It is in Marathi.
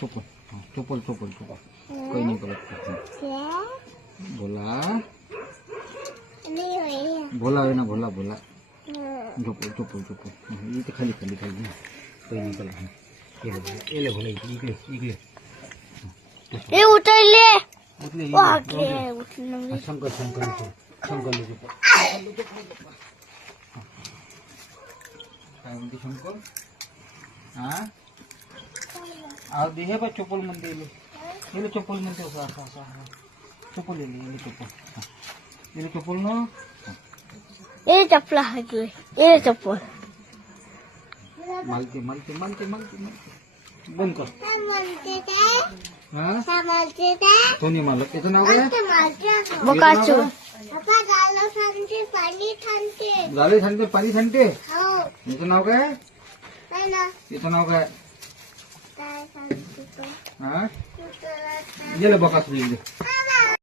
चोपल चोपल चोपल चोपल चोपल काही नाही करत. भोला भोला आहे ना भोला भोला झोपल चोपल चोपल इथे खाली खाली खाली काही नाही करत. येले भोला इकडे इकडे ए उठले उठले उठले शंकर शंकर शंकर काय म्हणते शंकर. हा दे हे बा चप्पल म्हणते येले चप्पल म्हणते असं असं असं चप्पल येले येले चप्पल ना ए चपला हाकले ए चप्पल मालते मालते मालते मालते मालते बंद कर. सोनी मालक त्याचं नाव काय. बकाचू झाले सांगते पाणी सांगते याचं नाव काय याचं नाव काय. हा गेलं बघा तुम्ही